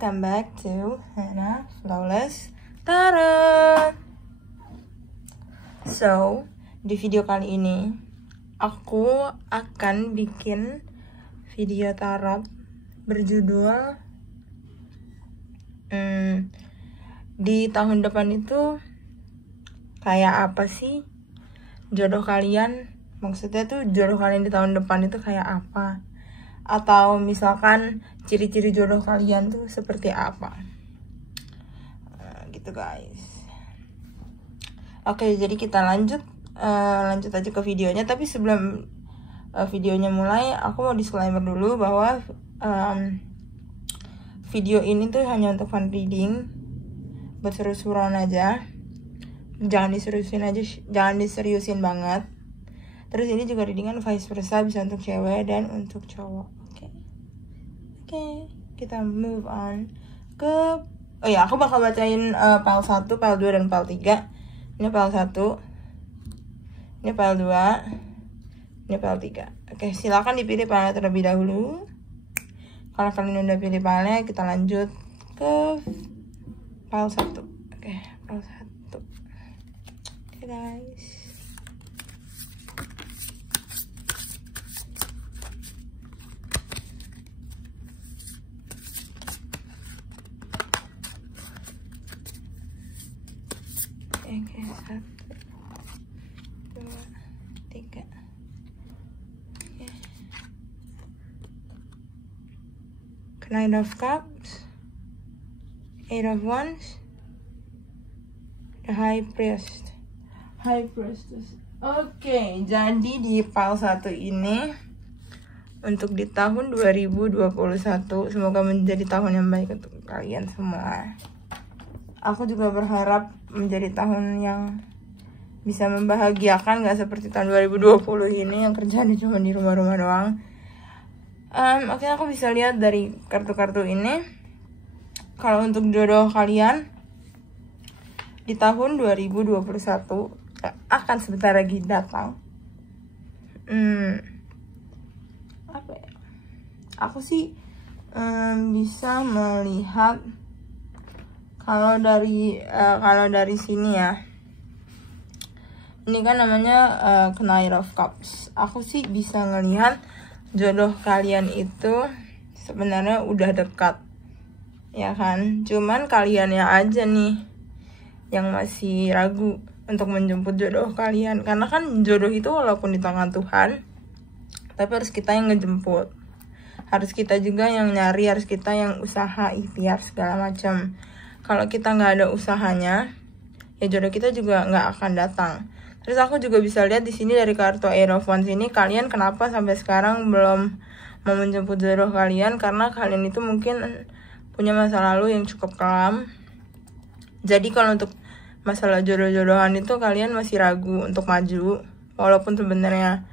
welcome back to Hannah Flawless Tarot. So, di video kali ini aku akan bikin video tarot berjudul di tahun depan itu kayak apa sih jodoh kalian. Maksudnya tuh jodoh kalian di tahun depan itu kayak apa, atau misalkan ciri-ciri jodoh kalian tuh seperti apa, gitu guys. Oke, jadi kita lanjut aja ke videonya. Tapi sebelum videonya mulai, aku mau disclaimer dulu bahwa video ini tuh hanya untuk fun reading, buat seru-seruan aja. Jangan diseriusin banget. Terus ini juga readingan vice versa, bisa untuk cewek dan untuk cowok. Oke, kita move on ke aku bakal bacain file 1, file 2 dan file 3. Ini file 1, ini file 2, ini file 3. Oke, silakan dipilih filenya terlebih dahulu. Kalau kalian udah pilih filenya, kita lanjut ke file 1. Oke, file 1. Oke guys. Oke, 1, 2, 3. Oke. Knight of Cups, Eight of Wands, the High Priestess. Oke, jadi di file 1 ini untuk di tahun 2021, semoga menjadi tahun yang baik untuk kalian semua. Aku juga berharap menjadi tahun yang bisa membahagiakan, gak seperti tahun 2020 ini yang kerjanya cuma di rumah-rumah doang. Oke, aku bisa lihat dari kartu-kartu ini kalau untuk jodoh kalian di tahun 2021 akan sebentar lagi datang. Apa ya? Aku sih bisa melihat kalau dari sini ya. Ini kan namanya Knight of Cups. Aku sih bisa ngelihat jodoh kalian itu sebenarnya udah dekat, ya kan? Cuman kaliannya aja nih yang masih ragu untuk menjemput jodoh kalian. Karena kan jodoh itu walaupun di tangan Tuhan, tapi harus kita yang ngejemput. Harus kita juga yang nyari, harus kita yang usaha, ikhtiar segala macam. Kalau kita nggak ada usahanya, ya jodoh kita juga nggak akan datang. Terus aku juga bisa lihat di sini dari kartu Eight of Wands ini, kalian kenapa sampai sekarang belum mau menjemput jodoh kalian? Karena kalian itu mungkin punya masa lalu yang cukup kelam. Jadi kalau untuk masalah jodoh-jodohan itu kalian masih ragu untuk maju, walaupun sebenarnya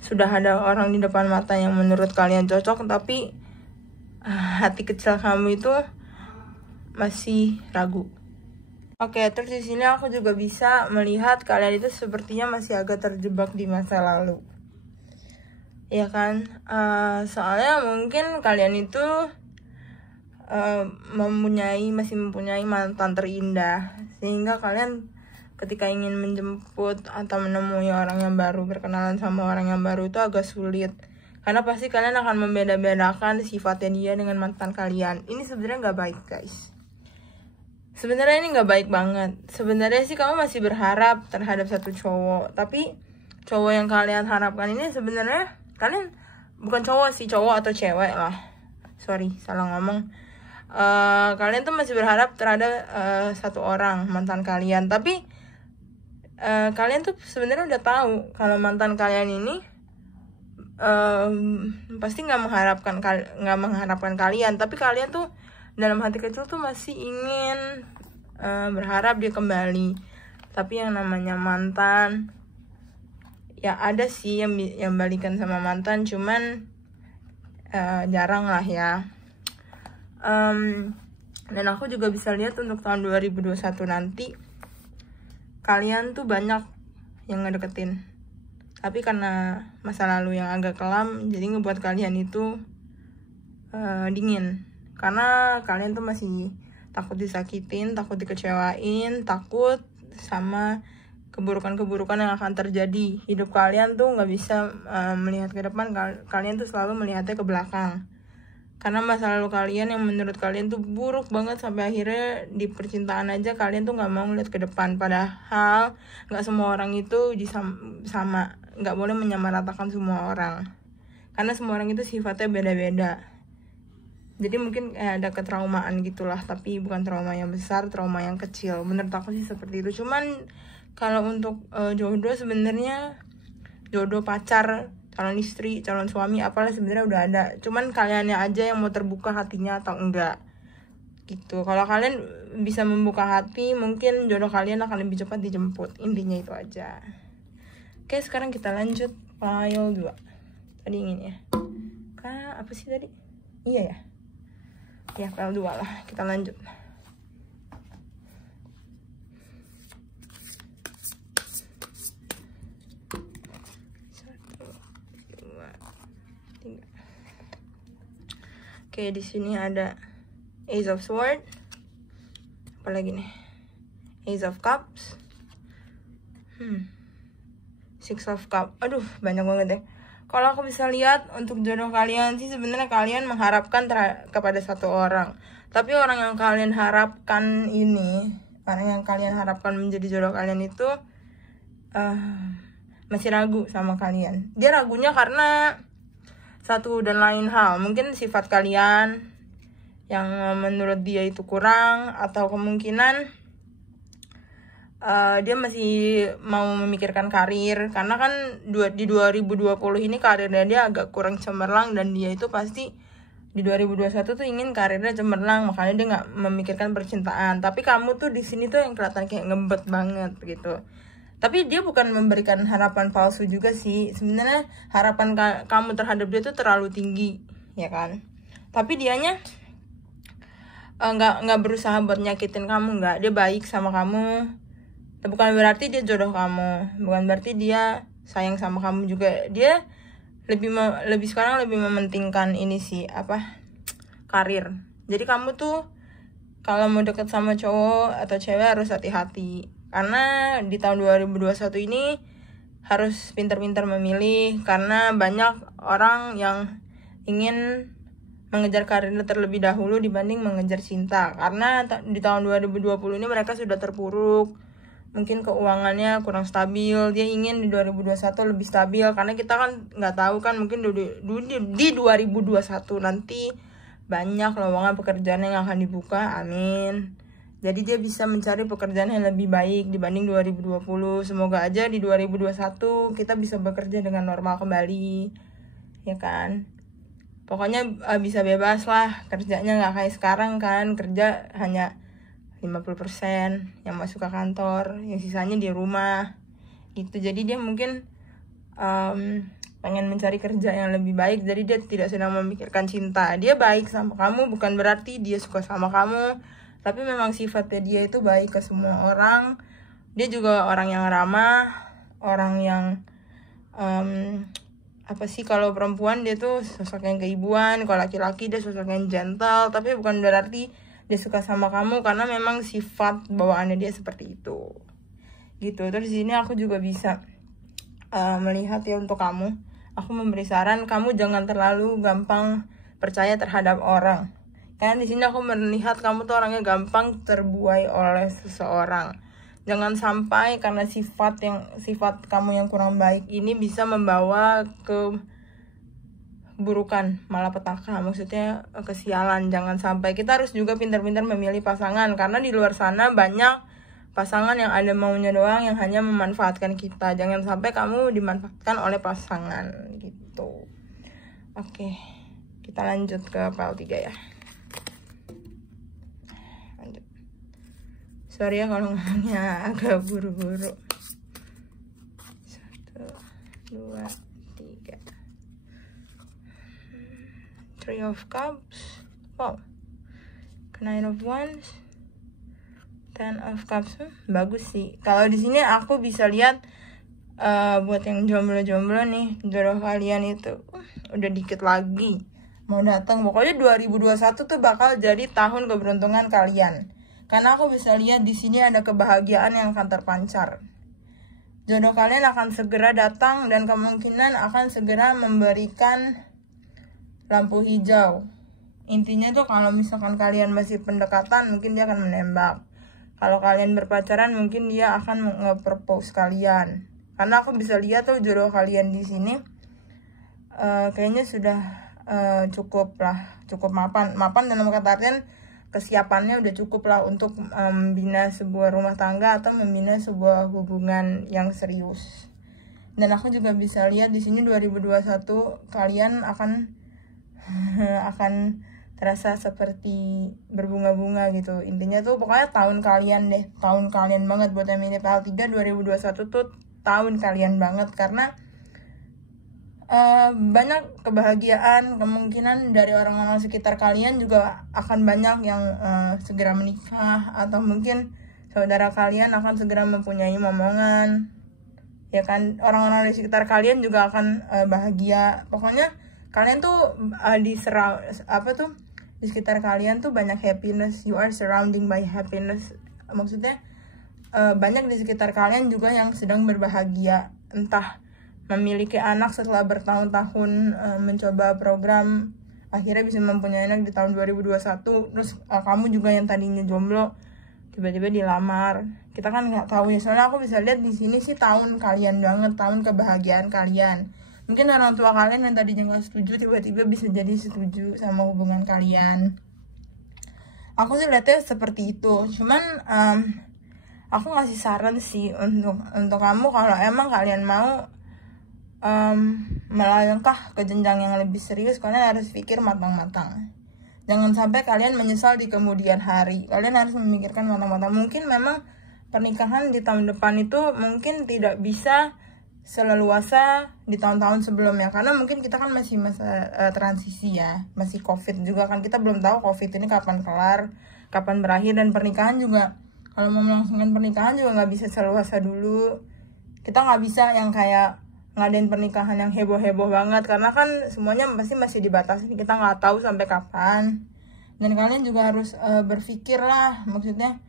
sudah ada orang di depan mata yang menurut kalian cocok, tapi hati kecil kamu itu masih ragu. Oke, terus di sini aku juga bisa melihat kalian itu sepertinya masih agak terjebak di masa lalu, ya kan? Soalnya mungkin kalian itu masih mempunyai mantan terindah, sehingga kalian ketika ingin menjemput atau menemui orang yang baru, berkenalan sama orang yang baru itu agak sulit. Karena pasti kalian akan membeda-bedakan sifatnya dia dengan mantan kalian. Ini sebenarnya nggak baik guys. Sebenarnya ini nggak baik banget. Sebenarnya sih kamu masih berharap terhadap satu cowok, tapi cowok yang kalian harapkan ini sebenarnya kalian bukan cowok sih, cowok atau cewek lah. Sorry, salah ngomong. Kalian tuh masih berharap terhadap satu orang mantan kalian, tapi kalian tuh sebenarnya udah tahu kalau mantan kalian ini pasti nggak mengharapkan kalian, tapi kalian tuh dalam hati kecil tuh masih ingin berharap dia kembali. Tapi yang namanya mantan, ya ada sih yang balikan sama mantan, cuman jarang lah ya. Dan aku juga bisa lihat untuk tahun 2021 nanti kalian tuh banyak yang ngedeketin, tapi karena masa lalu yang agak kelam, jadi ngebuat kalian itu dingin. karena kalian tuh masih takut disakitin, takut dikecewain, takut sama keburukan-keburukan yang akan terjadi. Hidup kalian tuh nggak bisa melihat ke depan, kalian tuh selalu melihatnya ke belakang. Karena masa lalu kalian yang menurut kalian tuh buruk banget, sampai akhirnya di percintaan aja kalian tuh nggak mau ngeliat ke depan. Padahal nggak semua orang itu sama, nggak boleh menyamaratakan semua orang. Karena semua orang itu sifatnya beda-beda. Jadi mungkin ada ketraumaan gitulah, tapi bukan trauma yang besar, trauma yang kecil. Menurut aku sih seperti itu. Cuman kalau untuk jodoh sebenarnya, jodoh pacar, calon istri, calon suami, apalah sebenarnya udah ada. Cuman kaliannya aja yang mau terbuka hatinya atau enggak gitu. Kalau kalian bisa membuka hati, mungkin jodoh kalian akan lebih cepat dijemput. Intinya itu aja. Oke, sekarang kita lanjut file 2. Tadi ingin ya, apa sih tadi? Iya ya, ya file 2 lah. Kita lanjut. Oke, di sini ada Ace of Swords. Apalagi nih? Ace of Cups. Six of Cups. Aduh, banyak banget deh. Kalau aku bisa lihat untuk jodoh kalian sih sebenarnya kalian mengharapkan kepada satu orang. Tapi orang yang kalian harapkan ini, orang yang kalian harapkan menjadi jodoh kalian itu masih ragu sama kalian. Dia ragunya karena satu dan lain hal, mungkin sifat kalian yang menurut dia itu kurang, atau kemungkinan dia masih mau memikirkan karir, karena kan di 2020 ini karirnya dia agak kurang cemerlang, dan dia itu pasti di 2021 tuh ingin karirnya cemerlang, makanya dia nggak memikirkan percintaan. Tapi kamu tuh di sini tuh yang kelihatan kayak ngebet banget gitu. Tapi dia bukan memberikan harapan palsu juga sih. Sebenarnya harapan kamu terhadap dia tuh terlalu tinggi, ya kan? Tapi dianya nggak berusaha buat nyakitin kamu, nggak. Dia baik sama kamu. Bukan berarti dia jodoh kamu. Bukan berarti dia sayang sama kamu juga. Dia lebih sekarang lebih mementingkan ini sih, karir. Jadi kamu tuh kalau mau deket sama cowok atau cewek harus hati-hati. Karena di tahun 2021 ini harus pintar-pintar memilih, karena banyak orang yang ingin mengejar karirnya terlebih dahulu dibanding mengejar cinta. Karena di tahun 2020 ini mereka sudah terpuruk, mungkin keuangannya kurang stabil. Dia ingin di 2021 lebih stabil, karena kita kan nggak tahu kan, mungkin di 2021 nanti banyak lowongan pekerjaan yang akan dibuka, amin. Jadi dia bisa mencari pekerjaan yang lebih baik dibanding 2020. Semoga aja di 2021 kita bisa bekerja dengan normal kembali, ya kan? Pokoknya bisa bebas lah, kerjanya nggak kayak sekarang kan, kerja hanya 50% yang masuk ke kantor, yang sisanya di rumah gitu. Jadi dia mungkin pengen mencari kerja yang lebih baik, jadi dia tidak sedang memikirkan cinta. Dia baik sama kamu bukan berarti dia suka sama kamu, tapi memang sifatnya dia itu baik ke semua orang. Dia juga orang yang ramah, orang yang kalau perempuan dia tuh sosok yang keibuan, kalau laki-laki dia sosok yang gentle. Tapi bukan berarti dia suka sama kamu, karena memang sifat bawaannya dia seperti itu gitu. Terus di sini aku juga bisa melihat ya, untuk kamu, aku memberi saran kamu jangan terlalu gampang percaya terhadap orang. Karena di sini aku melihat kamu tuh orangnya gampang terbuai oleh seseorang. Jangan sampai karena sifat kamu yang kurang baik ini bisa membawa ke burukan, malapetaka, maksudnya kesialan. Jangan sampai. Kita harus juga pintar-pintar memilih pasangan, karena di luar sana banyak pasangan yang ada maunya doang, yang hanya memanfaatkan kita. Jangan sampai kamu dimanfaatkan oleh pasangan gitu. Oke, kita lanjut ke file 3 ya. Lanjut. Sorry ya kalau ngomongnya agak buru-buru. 1, 2, 3. Three of Cups. Wow. Nine of Wands. Ten of Cups. Bagus sih. Kalau di sini aku bisa lihat buat yang jomblo-jomblo nih, jodoh kalian itu udah dikit lagi mau datang. Pokoknya 2021 tuh bakal jadi tahun keberuntungan kalian. Karena aku bisa lihat di sini ada kebahagiaan yang akan terpancar. Jodoh kalian akan segera datang dan kemungkinan akan segera memberikan lampu hijau. Intinya tuh kalau misalkan kalian masih pendekatan, mungkin dia akan menembak. Kalau kalian berpacaran, mungkin dia akan nge-propose kalian. Karena aku bisa lihat tuh jodoh kalian di sini kayaknya sudah cukup mapan dalam kata artian kesiapannya udah cukup lah untuk membina sebuah rumah tangga atau membina sebuah hubungan yang serius. Dan aku juga bisa lihat di sini 2021 kalian akan terasa seperti berbunga-bunga gitu. Intinya tuh pokoknya tahun kalian deh, tahun kalian banget buat yang mirip L3. 2021 tuh tahun kalian banget karena banyak kebahagiaan, kemungkinan dari orang-orang sekitar kalian juga akan banyak yang segera menikah, atau mungkin saudara kalian akan segera mempunyai momongan, ya kan. Orang-orang di sekitar kalian juga akan bahagia. Pokoknya kalian tuh di sekitar kalian tuh banyak happiness. You are surrounding by happiness. Maksudnya banyak di sekitar kalian juga yang sedang berbahagia, entah memiliki anak setelah bertahun-tahun mencoba program, akhirnya bisa mempunyai anak di tahun 2021. Terus kamu juga yang tadinya jomblo tiba-tiba dilamar. Kita kan nggak tahu ya, soalnya aku bisa lihat di sini sih tahun kalian banget, tahun kebahagiaan kalian. Mungkin orang tua kalian yang tadinya nggak setuju tiba-tiba bisa jadi setuju sama hubungan kalian. Aku sih lihatnya seperti itu. Cuman aku ngasih saran sih untuk kamu, kalau emang kalian mau melangkah ke jenjang yang lebih serius, kalian harus pikir matang-matang. Jangan sampai kalian menyesal di kemudian hari. Kalian harus memikirkan matang-matang. Mungkin memang pernikahan di tahun depan itu mungkin tidak bisa seleluasa di tahun-tahun sebelumnya, karena mungkin kita kan masih masa transisi ya, masih COVID juga kan. Kita belum tahu COVID ini kapan kelar, kapan berakhir. Dan pernikahan juga, kalau mau melangsungkan pernikahan juga nggak bisa seleluasa dulu. Kita nggak bisa yang kayak ngadain pernikahan yang heboh-heboh banget, karena kan semuanya masih dibatasi, kita nggak tahu sampai kapan. Dan kalian juga harus berpikir lah, maksudnya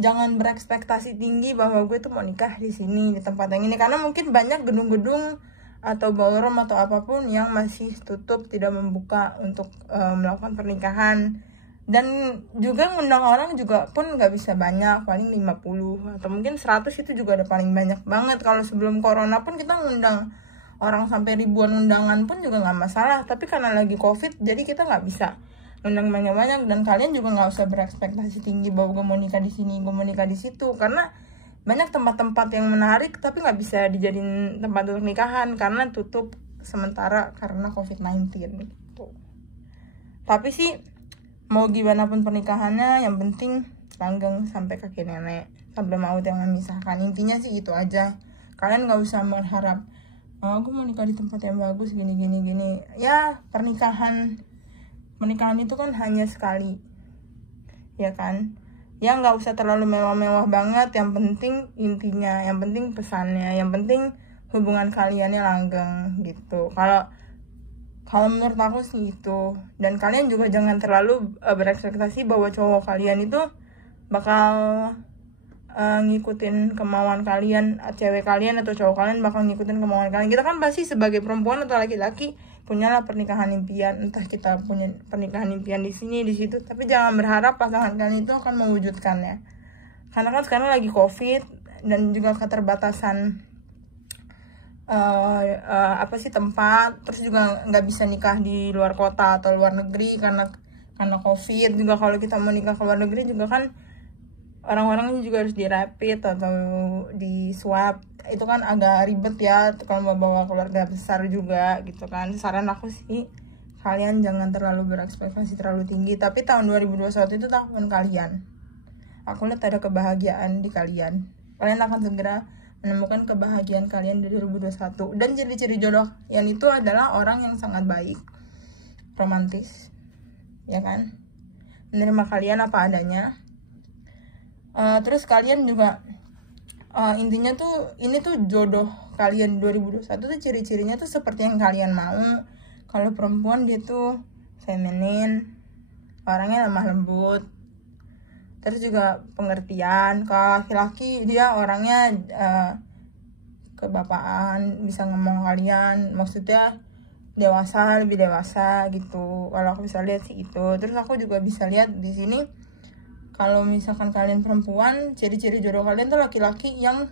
jangan berekspektasi tinggi bahwa gue tuh mau nikah di sini, di tempat yang ini, karena mungkin banyak gedung-gedung atau ballroom atau apapun yang masih tutup, tidak membuka untuk melakukan pernikahan. Dan juga ngundang orang juga pun nggak bisa banyak, paling 50 atau mungkin 100 itu juga ada paling banyak banget. Kalau sebelum corona pun kita ngundang orang sampai ribuan undangan pun juga nggak masalah, tapi karena lagi COVID jadi kita nggak bisa ngundang banyak-banyak. Dan kalian juga nggak usah berekspektasi tinggi bahwa gue mau nikah di sini, gue mau nikah di situ, karena banyak tempat-tempat yang menarik tapi nggak bisa dijadiin tempat untuk nikahan karena tutup sementara karena COVID-19 gitu. Tapi sih mau gimana pun pernikahannya, yang penting langgeng sampai kakek nenek, sampai maut yang memisahkan. Intinya sih itu aja. Kalian nggak usah berharap aku mau nikah di tempat yang bagus gini. Ya pernikahan itu kan hanya sekali, ya kan. Ya nggak usah terlalu mewah-mewah banget. Yang penting intinya, yang penting pesannya, yang penting hubungan kaliannya langgeng gitu. Kalau menurut aku sih itu. Dan kalian juga jangan terlalu berekspektasi bahwa cowok kalian itu bakal ngikutin kemauan kalian, cewek kalian atau cowok kalian bakal ngikutin kemauan kalian. Kita kan pasti sebagai perempuan atau laki-laki punyalah pernikahan impian. Entah kita punya pernikahan impian di sini, di situ, tapi jangan berharap pasangan kalian itu akan mewujudkannya. Karena kan sekarang lagi COVID dan juga keterbatasan tempat, terus juga nggak bisa nikah di luar kota atau luar negeri karena COVID juga. Kalau kita mau nikah ke luar negeri juga kan orang-orangnya juga harus di rapid atau di swab, itu kan agak ribet ya kalau mau bawa keluarga besar juga gitu kan. Saran aku sih kalian jangan terlalu berekspektasi terlalu tinggi, tapi tahun 2021 itu tahun kalian. Aku lihat ada kebahagiaan di kalian akan segera menemukan kebahagiaan kalian di 2021. Dan ciri-ciri jodoh yang itu adalah orang yang sangat baik, romantis, ya kan, menerima kalian apa adanya. Terus kalian juga intinya tuh ini tuh jodoh kalian 2021 tuh ciri-cirinya tuh seperti yang kalian mau. Kalau perempuan dia tuh feminin, orangnya lemah lembut, terus juga pengertian. Kalau laki-laki dia orangnya kebapaan, bisa ngomong kalian, maksudnya dewasa, lebih dewasa gitu. Kalau aku bisa lihat sih itu. Terus aku juga bisa lihat di sini kalau misalkan kalian perempuan, ciri-ciri jodoh kalian tuh laki-laki yang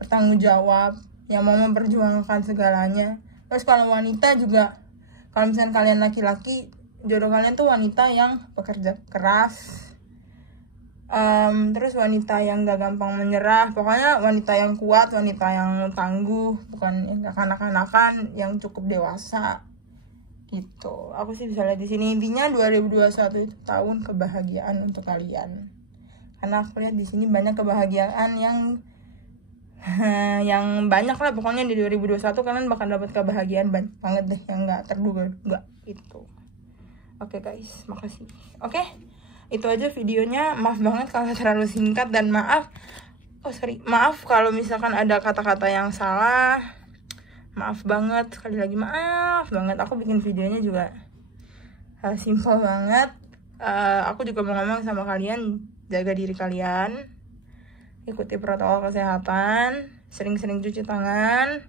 bertanggung jawab, yang mau memperjuangkan segalanya. Terus kalau wanita juga, kalau misalkan kalian laki-laki, jodoh kalian tuh wanita yang bekerja keras, terus wanita yang gak gampang menyerah. Pokoknya wanita yang kuat, wanita yang tangguh, bukan yang gak kanak-kanakan, yang cukup dewasa gitu. Aku sih bisa lihat di sini. Intinya 2021 itu tahun kebahagiaan untuk kalian, karena aku lihat di sini banyak kebahagiaan yang banyak lah. Pokoknya di 2021 kalian bakal dapat kebahagiaan banyak banget deh, yang nggak terduga itu. Oke guys, makasih. Oke, itu aja videonya. Maaf banget kalau terlalu singkat, dan maaf kalau misalkan ada kata-kata yang salah. Maaf banget, sekali lagi maaf banget. Aku bikin videonya juga simpel banget. Aku juga mau ngomong sama kalian, jaga diri kalian, ikuti protokol kesehatan, sering-sering cuci tangan,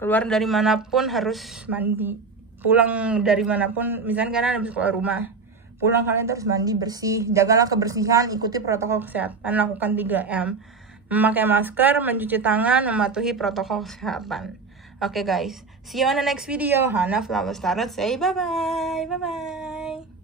keluar dari manapun harus mandi, pulang dari manapun, misalnya kalian habis keluar rumah, pulang kalian terus mandi bersih. Jagalah kebersihan, ikuti protokol kesehatan, lakukan 3M, memakai masker, mencuci tangan, mematuhi protokol kesehatan. Oke guys, see you on the next video. Hana Flower Started say bye bye.